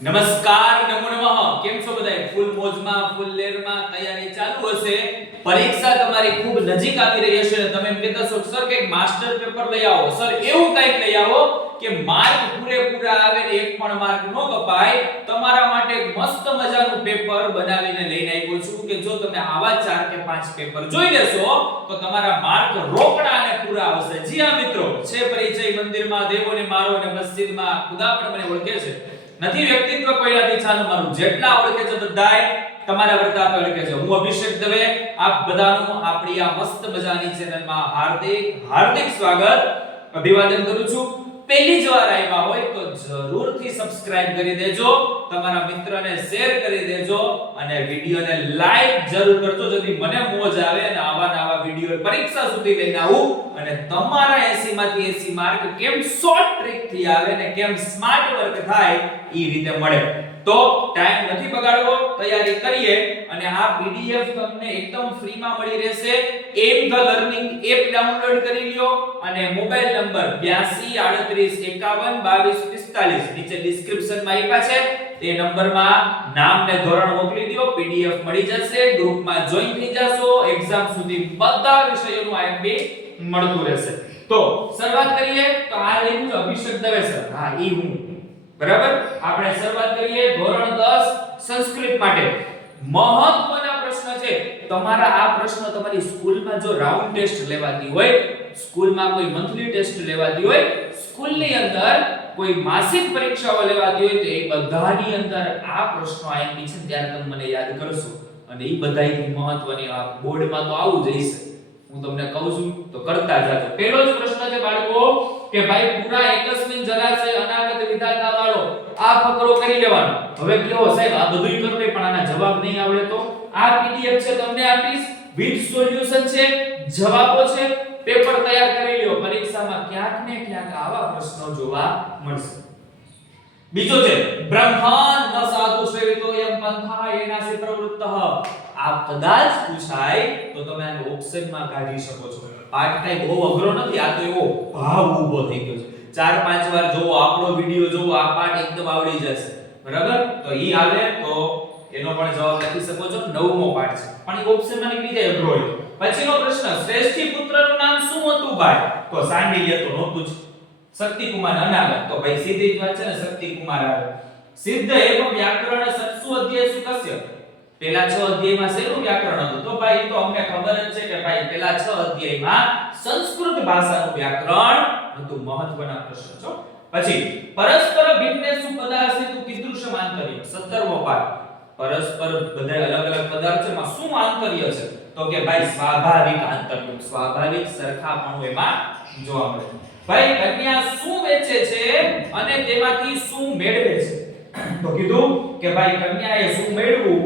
નમસ્કાર, નમો નમઃ. કેમ છો બધાય? ફૂલ મોજમાં, ફૂલ લેરમાં તૈયારી ચાલુ હશે. પરીક્ષા તમારી ખૂબ નજીક આવી રહી હશે તમે એમ કહેતા છો સર કે માસ્ટર પેપર લઈ આવો. સર, એવું કંઈક લઈ આવો કે માર્ક પૂરેપૂરા આવે ને એક પણ માર્ક ન કપાય. તમારા માટે મસ્ત મજાનું પેપર બનાવીને લઈને આવ્યો છું કે જો તમે આવા ચાર કે પાંચ પેપર જોઈ લેશો, તો તમારા માર્ક રોકડા અને પૂરા આવશે. જી હા, મિત્રો. છે પરિચય મંદિરમાં દેવોને મારો અને મસ્જિદમાં ખુદા પણ મને ઓળખે છે. નથી વ્યક્તિત્વ કોઈનાથી છાનું મારું જેટલા ઓળખે છે બધાય, તમારા પ્રતાપ ઓળખે છે. હું અભિષેક દવે, આપ બધાનું આપણી આ મસ્ત મજાની ચેનલમાં હાર્દિક હાર્દિક સ્વાગત. અભિવાદન કરું છું. પહેલી જ વાર આવ્યા હોય તો જરૂરથી સબસ્ક્રાઇબ કરી દેજો. તમારા મિત્રને શેર કરી દેજો અને વિડિયોને લાઈક જરૂર કરજો. જેથી મને મોજ આવે અને આવા નવા વિડિયો પરીક્ષા સુધી લઈને આવું. અને તમારા 80 માંથી 80 માર્ક કેમ શોર્ટ ટ્રિકથી આવે ને કેમ સ્માર્ટ વર્ક થાય એ રીતે મળે. તો ટાઈમ નથી બગાડવો, તૈયારી કરીએ અને આ પીડીએફ તમને એકદમ ફ્રી માં મળી રહેશે. એમ ધ લર્નિંગ એપ ડાઉનલોડ કરી લ્યો અને મોબાઈલ નંબર 8238512245 નીચે ડિસ્ક્રિપ્શનમાં આપ્યા છે. તે નંબરમાં નામ ને ધોરણ મોકલી દો પીડીએફ મળી જશે, ગ્રુપમાં જોઈન થઈ જશો એક્ઝામ સુધી બધા વિષયોનું આઈએમપી મળતું રહેશે. તો શરૂઆત કરીએ, તો આ લીધું અભિષેક દવે સર હા, ઈ હું. બરાબર? આપણે શરૂઆત કરીએ, ધોરણ 10 સંસ્કૃત માટે. મહત્વના પ્રશ્ન છે. તમારા આ પ્રશ્ન તમારી સ્કૂલમાં જો રાઉન્ડ ટેસ્ટ લેવાતી હોય, સ્કૂલમાં કોઈ મંથલી ટેસ્ટ લેવાતી હોય સ્કૂલની અંદર કોઈ માસિક પરીક્ષાઓ લેવાતી હોય તો એ બધાની અંદર આ પ્રશ્નો આઈએમપી છે ત્યારે તમે મને યાદ કરશો. અને એ બધાયથી મહત્વની આ બોર્ડમાં તો આવું જ હશે. હું તમને કહું છું, તો કરતા જાજો. પહેલો જ પ્રશ્ન છે બાળકો, કે ભાઈ પૂરા એકસ્મિન જલાશય અનાગત વિધાતા વાળો આ ફકરો કરી લેવાનો. હવે કેવો સાહેબ, આ બધું કરવું પણ આના જવાબ નહીં આવડે તો. આ પીડીએફ છે, તમને આપીશ. વિથ સોલ્યુશન છે, જવાબો છે. પેપર તૈયાર કરી લ્યો. પરીક્ષામાં ક્યાંક ને ક્યાંક આવા પ્રશ્નો જોવા મળશે. બીજો છે, બ્રહ્માંડ ન સાધુ સેવિતો એમ પંથા એનાસી પ્રવૃત્તઃ. આ કદાચ પૂછાય, તો તમે આને ઓપ્શનમાં કાઢી શકો છો. પાઠ કઈ બહુ અઘરો નથી, આ તો એવો ભાવ ઊભો થઈ ગયો છે. ચાર, પાંચ વાર જોવો, આપણો વિડિયો જોવો, આ પાઠ એકદમ આવડી જશે. બરાબર? તો ઈ આવે, તો એનો પણ જવાબ લખી શકો છો. નવમો પાઠ છે. પણ ઓપ્શનમાં નીકળી જાય હોય પછીનો પ્રશ્ન, શ્રેષ્ઠી પુત્રનું નામ શું હતું ભાઈ? તો સાંડિલ્ય તો નહોતું જ. શક્તિકુમાર અનાગત તો ભાઈ સીધી જ વાત છે ને, શક્તિકુમાર આવે સિદ્ધ એવ વ્યાકરણ સત્સુ અધ્યાય શું કસ્ય પેલા છ અધ્યાયમાં શેનું વ્યાકરણ હતું? તો ભાઈ, તો અમને ખબર જ છે કે ભાઈ, પેલા છ અધ્યાયમાં સંસ્કૃત ભાષાનું વ્યાકરણ હતું મહત્વના પ્રશ્ન છો પછી, પરસ્પર ભિન્નેષુ પદાર્થેતુ કીદૃશમ આંતર્ય. 17મો પાઠ. પરસ્પર બધા અલગ અલગ પદાર્થમાં શું આંતર્ય છે? તો કે ભાઈ સ્વાભાવિક આંતર્ય સ્વાભાવિક સરખાપણું એમાં જોવા મળે ભાઈ, કન્યા શું વેચે છે અને તેમાંથી શું મેળવે છે? તો કીધું કે ભાઈ, કન્યાએ શું મેળવું,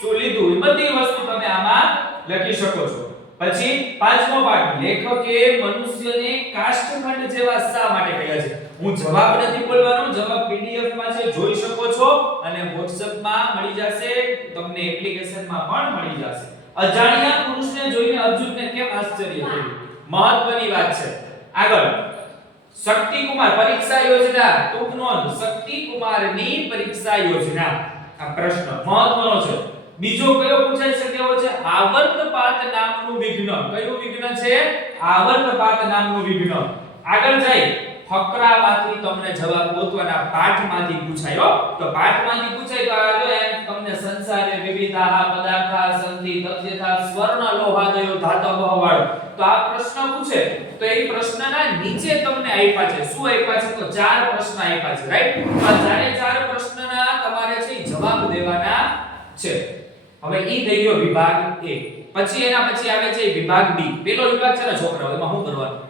શું લીધું, એ બધી વસ્તુ તમે આમાં લખી શકો છો. પછી પાંચમો પાઠ, લેખકે મનુષ્યને કાષ્ઠખંડ જેવા શા માટે કહ્યા છે? હું જવાબ નથી બોલવાનો, જવાબ પીડીએફમાં છે, જોઈ શકો છો અને WhatsApp માં મળી જશે, તમને એપ્લિકેશનમાં પણ મળી જશે. અજાણ્યા પુરુષને જોઈને અર્જુનને કેમ આશ્ચર્ય થયું? મહત્વની વાત છે. આગળ. શક્તિકુમાર પરીક્ષા યોજના. ટૂંક નોંધ. શક્તિકુમારની પરીક્ષા યોજના. આ પ્રશ્ન મહત્વનો છે. બીજો કયો પૂછાઈ શકે એવો છે? આવર્તપાત નામનું વિઘ્ન. કયું વિઘ્ન છે? આવર્તપાત નામનું વિઘ્ન. આગળ જાય. ફકરામાંથી તમને જવાબ ગોતવાના પાઠમાંથી પૂછાયો તો પાઠમાંથી પૂછાય તો આ જો એમ તમને સંસારે વિવિધાહ પદાર્થા, સંધિ, તથ્યથા, સ્વર્ણ લોહાદયો ધાતવ વાળો તો આ પ્રશ્ન પૂછે. તો એ પ્રશ્નના નીચે તમને આપ્યા છે. શું આપ્યા છે? તો ચાર પ્રશ્ન આપ્યા છે રાઈટ તો ચારે ચાર પ્રશ્નના તમારે છે જવાબ દેવાના છે. હવે ઈ થઈ ગયો વિભાગ A પછી એના પછી આવે છે વિભાગ B પેલો વિભાગ છે ને છોકરાઓ, એમાં શું કરવાનું?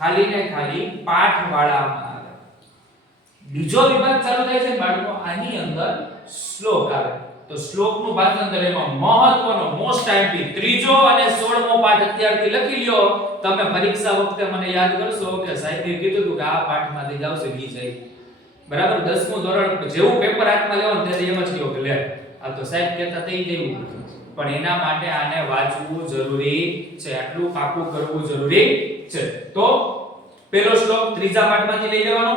ખાલી ને ખાલી પાઠ વાળામાં આવે. બીજો વિભાગ ચાલુ થાય છે ને બાળકો, આની અંદર શ્લોક આવે. તો શ્લોકનું ભાષાંતર એમાં મહત્વનો મોસ્ટ આઈમ્પી ત્રીજો અને 16મો પાઠ અત્યારથી લખી લ્યો. તમે પરીક્ષા વખતે મને યાદ કરશો કે સાહેબે કીધું હતું કે આ પાઠમાંથી જ આવશે બી જાય બરાબર? 10મું ધોરણ જેવું પેપર હાથમાં લેવાનું ત્યારે એમ જ કહો કે લે. આ તો સાહેબ કહેતા થઈ જવું પણ એના માટે આને વાંચવું જરૂરી છે. આટલું પાકું કરવું જરૂરી છે. તો પેલો શ્લોક ત્રીજા પાઠમાંથી લઈ લેવાનો.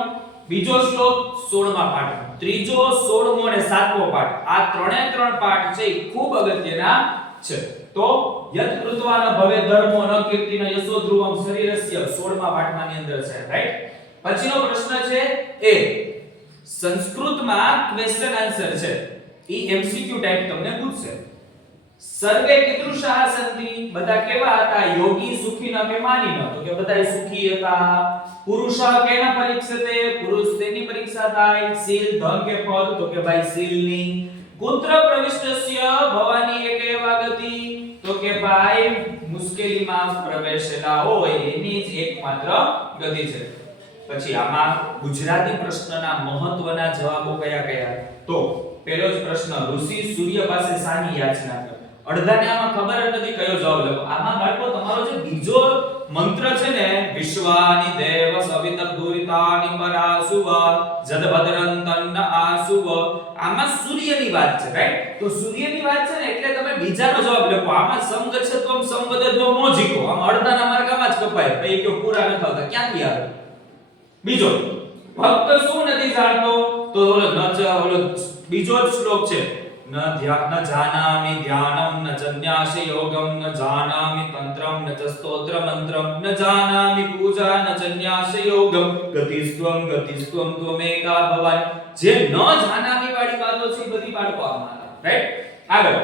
બીજો શ્લોક 16મા પાઠ. ત્રીજો, સોળમો અને સાતમો પાઠ. આ ત્રણે ત્રણ પાઠ છે, એ ખૂબ અગત્યના છે. તો યત કૃત્વાન ભવે ધર્મો ન કીર્તિન યશો ધ્રુવમ શરીરસ્ય. 16મા પાઠમાંની અંદર છે રાઈટ પછીનો પ્રશ્ન છે, એ સંસ્કૃતમાં ક્વેશ્ચન આન્સર છે. ઈ એમસીક્યુ ટાઈપ તમને પૂછશે. સર્વે કીદૃશાહ સંતિ બધા કેવા હતા? યોગી સુખી ન કે માની ન તો કે બધા સુખી હતા. પુરુષ કેના પરીક્ષતે પુરુષ તેની પરીક્ષા થાય. શીલ, ધન કે પદ તો કે ભાઈ શીલની. પુત્ર પ્રવિષ્ટસ્ય, ભવાની એક એવા તો કે ભાઈ, મુશ્કેલીમાં પ્રવેશેલા હોય એની જ એકમાત્ર ગતિ છે. પછી આમાં ગુજરાતી પ્રશ્નના મહત્વના જવાબો કયા કયા? તો પહેલો જ પ્રશ્ન, ઋષિ સૂર્ય પાસે સાની યાચના કરે. અડધાને આમાં ખબર જ નથી કયો જવાબ લખો આમાં બાળકો, તમારો જે બીજો મંત્ર છે ને, વિશ્વાની દેવ સવિત દુરિતાની પરાસુવ જદભદ્રંતન આસુવ આમાં સૂર્યની વાત છે રાઈટ તો સૂર્યની વાત છે ને, એટલે તમે બીજાનો જવાબ લખો. આમાં સમગચ્છત્વમ સંવદત્વ મોજીકો. આમ અડધાના માર્ગમાં જ કપાય. ભાઈ કે પૂરા ન થતા ક્યાંથી આવે? બીજો. ભક્ત શું નથી જાણતો? તો ઓલો ન ઓલો બીજો જ શ્લોક છે. ન ધ્યા ન જાનામિ ધ્યાનમ ન જન્યાસ યોગમ ન જાનામિ તંત્રમ ન ચ સ્તોત્ર મંત્રમ ન જાનામિ પૂજા ન જન્યાસ યોગમ ગતિસ્વમ ગતિસ્વમ ત્વમેકા ભવાન જે ન જાનામિ વાળી વાતો છે બધી બાળકો આમાં રાઈટ આગળ.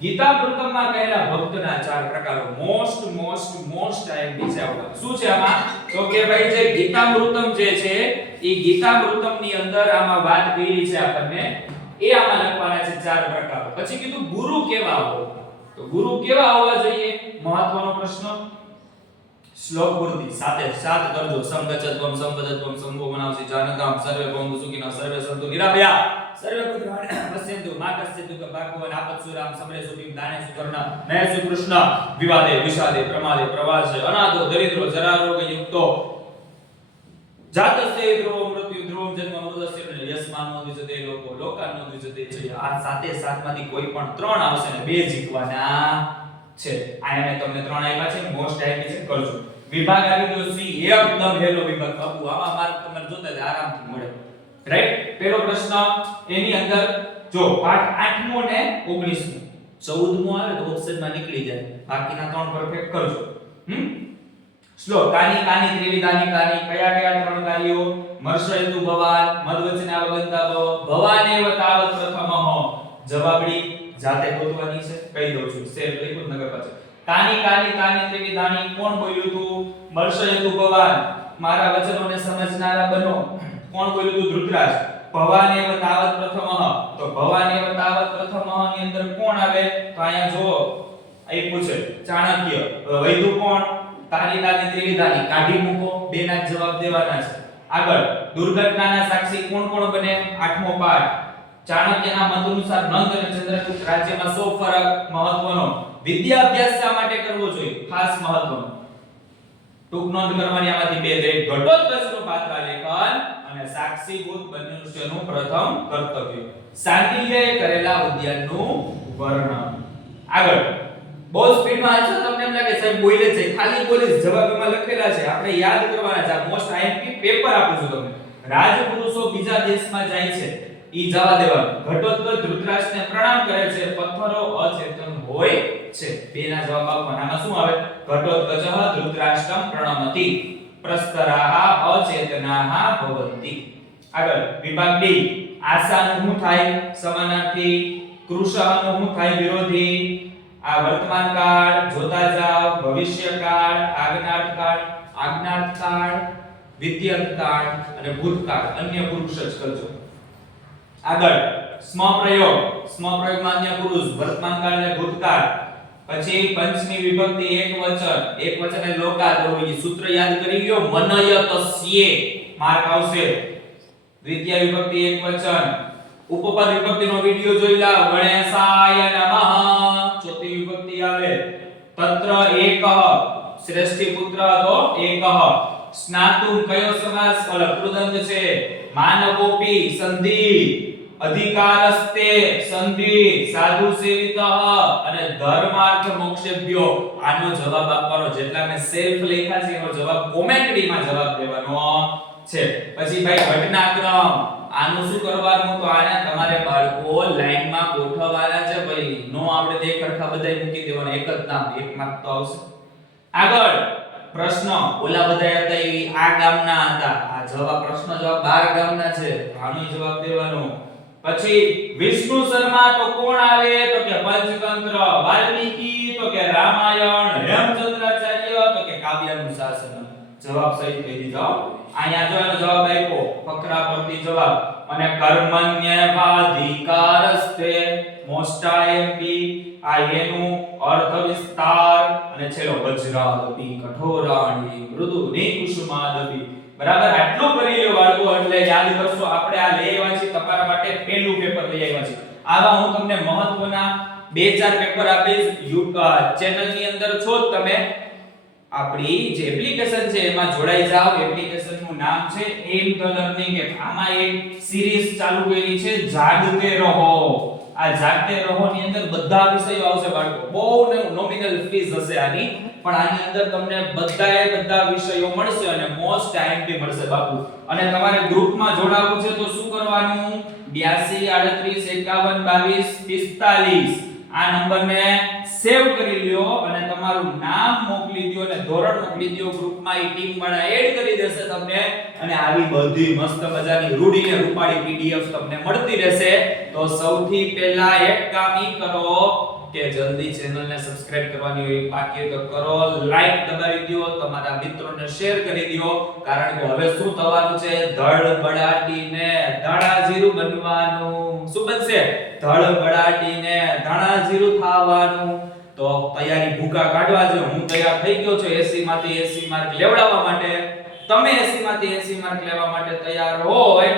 ગીતા પ્રથમમાં કહેલા ભક્તના ચાર પ્રકારો. મોસ્ટ મોસ્ટ મોસ્ટ છે આપણા શું છે આમાં? તો કે ભાઈ જે ગીતા મૃતમ જે છે એ ગીતા મૃતમની અંદર આમાં વાત કરી છે આપણને એ આમાં લખવાના છે ચાર પ્રકારો. પછી કીધું ગુરુ કેવા હોવો? તો ગુરુ કેવા હોવા જોઈએ? મહત્વનો પ્રશ્ન. શ્લોક પૂર્તિ સાથે સાત કરજો. સંગચત્વમ સંપદત્વમ સંગો મનાવસી જાનતામ સર્વે ભવંતુ સુખિનઃ, સર્વે સંતુ નિરામયા સર્વે પુત્રાણ પશ્યન્તુ મા કસ્યતુ ક ભાગવન સમરે સુખિમ, દાને સુકર્ણ નયસુ કૃષ્ણ, વિવાદે, વિષાદે, પ્રમાદે પ્રવાસે અનાદો, દરિદ્રો જરારોગ યુક્તો જાતસ્ય ધ્રુવો દ્વિજતે લોકો લોકાનો દ્વિજતે છે આ સાતે સાતમાંથી કોઈ પણ ત્રણ આવશે ને બે જીતવાના છે. મેં તમને ત્રણ આપ્યા છે મોસ્ટ આઈપી છે, કરજો. વિભાગ આવી ગયો સી એકદમ હેલો વિભાગ. બાપુ આવા માર્ક તમને જોતા જ આરામથી મળે. રાઈટ પહેલો પ્રશ્ન, એની અંદર જો પાઠ 8મો ને 19મો 14મો આવે તો ઓપ્શનમાં નીકળી જાય. બાકીના ત્રણ પરફેક્ટ કરજો. હમ? શ્લોક કાની કાની, ત્રિવિધાની કાની, કયા કયા ત્રણ કાર્યો? મર્ષયતુ ભવાન, મદવચના વગંતા ભવ ભવાનેવ તાવત પ્રથમઃ. જવાબડી જાતે ગોતવાની છે, કહી દઉં છું. શેર લખ્યું નગર પાછળ કાની કાની કાની, ત્રિવિધાની કોણ બોલ્યું તું? મર્ષયતુ ભવાન. મારા વચનોને સમજનારા બનો. કોણ બોલ્યું તું? ધૃતરાજ. ભવાનેવ તાવત પ્રથમઃ. તો ભવાનેવ તાવત પ્રથમઃ ની અંદર કોણ આવે? તો અહીંયા જુઓ. અહીં પૂછે. ચાણક્ય. વૈદુ કોણ? તારી ત્રિવિધાની કાઢી મૂકો બે ના જવાબ દેવાના છે. આગળ, દુર્ઘટનાના સાક્ષી કોણ કોણ બને? આઠમો પાઠ. ચાણક્યના મત અનુસાર નંદ અને ચંદ્રગુપ્ત રાજ્યમાં સૌ ફરક મહત્વનો. વિદ્યા અભ્યાસ શા માટે કરવો જોઈએ? ખાસ મહત્વનો. ટૂંક નોંધ કરવાની આમાંથી બે છે. ઘટોત્કચનું પાત્ર લેખન અને સાક્ષીભૂત મનુષ્યનું પ્રથમ કર્તવ્ય. શાંતિલ્યએ કરેલા ઉદ્યાનનું વર્ણન. આગળ બહુ સ્પીડમાં આન્સર તમને એમ લાગે સાહેબ, બોલે છે. ખાલી બોલે જવાબ એમાં લખેલા છે. આપણે યાદ કરવાના છે. મોસ્ટ આઈએમપી પેપર આપું છું તમને. રાજપુરુષો બીજા દેશમાં જાય છે. ઈ જવા દેવા ઘટોત્કચ ધૃતરાષ્ટ્રને પ્રણામ કરે છે. પથ્થરો અચેતન હોય છે. બેના જવાબ આપવાના શું આવે? ઘટોત્કચ ધૃતરાષ્ટ્રમ પ્રણમતિ. પ્રસ્તરાહ અચેતનાહ ભવંતિ. આગળ, વિભાગ ડી આશાનું શું થાય? સમાનાર્થી. કૃષાનું શું થાય? વિરોધી. આ વર્તમાન કાળ, જોતા જાવ ભવિષ્ય કાળ, આજ્ઞાત કાળ આજ્ઞાત કાળ, વિદ્યંત કાળ અને ભૂતકાળ અન્ય પુરુષ જ કરજો. આગળ સ્મ પ્રયોગ સ્મ પ્રયોગમાં અન્ય પુરુષ, વર્તમાન કાળ અને ભૂતકાળ પછી પંચમી વિભક્તિ, એક વચન. એક વચન એ લોકા તો સૂત્ર યાદ કરી લ્યો. મનયતસ્યે માર્ક આવશે. દ્વિતીય વિભક્તિ, એક વચન. ઉપપદ વિભક્તિનો વિડિયો જોઈ લા. ગણેશાય નમઃ. આવે તત્ર એકહ શ્રેષ્ઠી પુત્ર તો એકહ સ્નાતુમ કયો સમાસ ઓલ છે માનવોપી સંધિ અધિકારસ્તે સંધિ સાધુ સેવિતઃ અને ધર્માર્થ મોક્ષેભ્યો આનો જવાબ આપવાનો, જેટલા મે સેલ્ફ લખ્યા છે, એનો જવાબ કોમેન્ટરીમાં જવાબ દેવાનો છે. પછી ભાઈ, ઘટનાક્રમ. આનું શું કરવાનું તો આને તમારે બાળકો લાઈનમાં ગોઠવવાના છે ભાઈ. નો આપણે તે ખરખા બધાય મૂકી દેવાના. એક જ નામ, એક માર્ક તો આવશે. આગળ પ્રશ્ન. ઓલા બધા હતા એ આ ગામના હતા. આ જવાબ, પ્રશ્ન જવાબ બાર ગામના છે. આનો જવાબ દેવાનો. પછી વિષ્ણુ શર્મા તો કોણ આવે? તો કે પંચતંત્ર. વાલ્મીકી, તો કે રામાયણ. હેમચંદ્રાચાર્ય, તો કે કાવ્યાનું શાસન. જવાબ સહી કહી દીધો. અહીંયા જો એનો જવાબ આપ્યો ફકરા પરથી જવાબ. અને કર્મણ્યવાધિકારસ્તે મોસ્ટા એમપી આ એનું અર્થ વિસ્તાર. અને છેલ્લો, વજ્રાદપી કઠોરાણી, મૃદુની કુસુમાદપી બરાબર? આટલું કરી લો બાળકો, એટલે યાદ કરશો, આપણે આ લઈ આવ્યા તમારા માટે પહેલું પેપર લઈ આવ્યા છીએ. આવા હું તમને મહત્વના બે ચાર પેપર આપીશ. ચેનલની અંદર છો, તમે આપણી જે એપ્લિકેશન છે, એમાં જોડાઈ જાવ એપ્લિકેશનનું નામ છે એમ ધ લર્નિંગ એપ આમાં એક સિરીઝ ચાલુ કરી છે, જાગતે રહો. આ જાગતે રહો ની અંદર બધા વિષયો આવશે, બાળકો. બહુ નોમિનલ ફીસ હશે આની, પણ આની અંદર તમને બધાએ બધા વિષયો મળશે અને મોસ્ટ ટાઈમ બી મળશે, બાપુ. અને તમારે ગ્રુપમાં જોડાવવું છે તો શું કરવાનું? 82 38 51 22 45 આ નંબરને સેવ કરી લ્યો અને તમારું નામ મોકલી દ્યો અને ધોરણ મોકલી દો ગ્રુપમાં. એ ટીમ વાળા એડ કરી દેશે તમને અને આવી બધી મસ્ત મજાની રૂઢી ને રૂપાળી પીડીએફ તમને મળતી રહેશે. તો સૌથી પહેલા એક કામ ઈ કરો કે જલ્દી ચેનલને સબસ્ક્રાઇબ કરવાની હોય બાકી તો કરો લાઈક દબાવી દો, તમારા મિત્રોને શેર કરી દો. કારણ કે હવે શું થવાનું છે? ધડ બડાટીને ધાણા જીરું બનવાનું. શું બનશે? ધડ બડાટીને ધાણા જીરું થવાનું. તો તૈયારી ભૂકા કાઢવા જો હું તૈયાર થઈ ગયો છું 80 માંથી. 80 માર્ક લેવડાવવા માટે. તમે 80 માંથી 80 માર્ક લેવા માટે તૈયાર હોય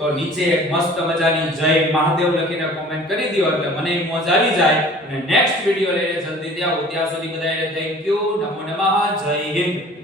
તો નીચે એક મસ્ત મજાની જય મહાદેવ લખીને કોમેન્ટ કરી દો એટલે મને મોજ આવી જાય. અને નેક્સ્ટ વિડિયો લઈને જલ્દી ત્યાં ત્યાં સુધી બધાને થેન્ક યુ નમો નમઃ. જય હિન્દ.